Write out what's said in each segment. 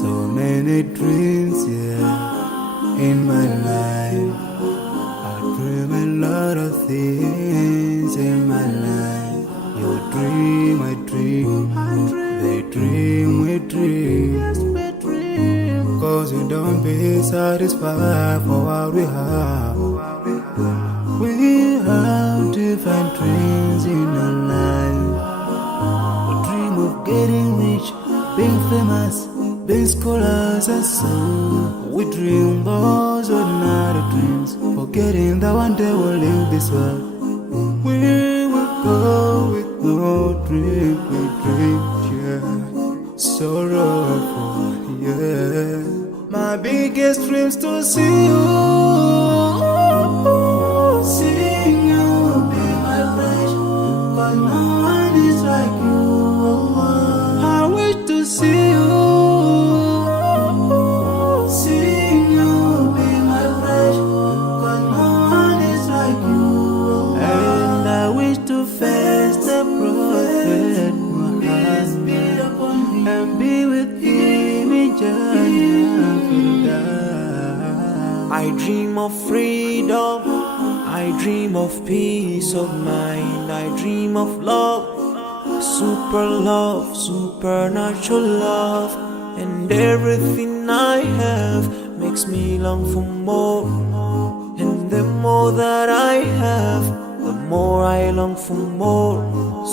So many dreams, in my life. I dream a lot of things in my life. You dream, I dream. They dream, we dream. Cause we don't be satisfied for what we have. We have different dreams in our life. We dream of getting rich, being famous, being scholars and so. We dream those ordinary dreams, forgetting that one day we'll leave this world. We will go with no dream, we dream, sorrowful, My biggest dreams to see you, seeing you be my friend, but no one is like you. I wish to see you, seeing you be my friend, but no one is like you. And I wish to face the prophet Muhammad and be with him in Jannah. I dream of freedom, I dream of peace of mind, I dream of love, supernatural love, and everything I have makes me long for more. And the more that I have, the more I long for more.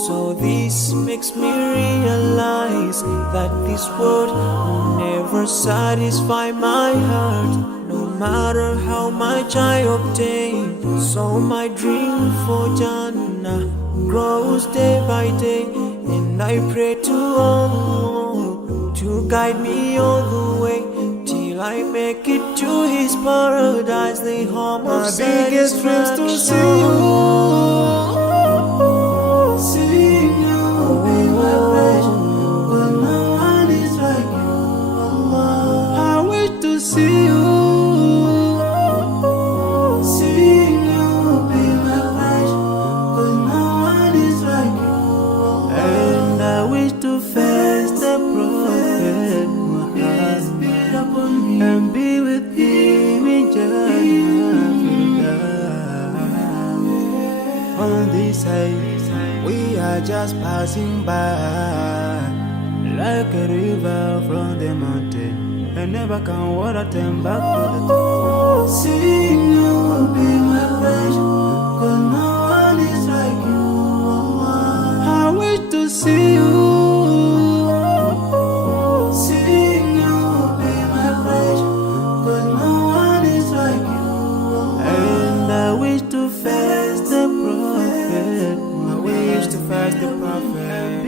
So this makes me realize that this world will never satisfy my heart, no matter how much I obtain. So my dream for Jannah grows day by day, and I pray to Allah to guide me all the way till I make it to His paradise, the home of satisfaction. My biggest dreams to see you, seeing you be my friend, but no one is like you. I wish to see you, seeing you be my friend, but no one is like you. And I wish to face the prophet Muhammad and be with him in Jannah. On this side, we are just passing by, like a river from the mountain, and never can water turn back to the top. Seeing you be my friend, cause no one is like you. I wish to see you, seeing you be my friend, cause no one is like you. And I wish to face the prophet, I wish to face the prophet.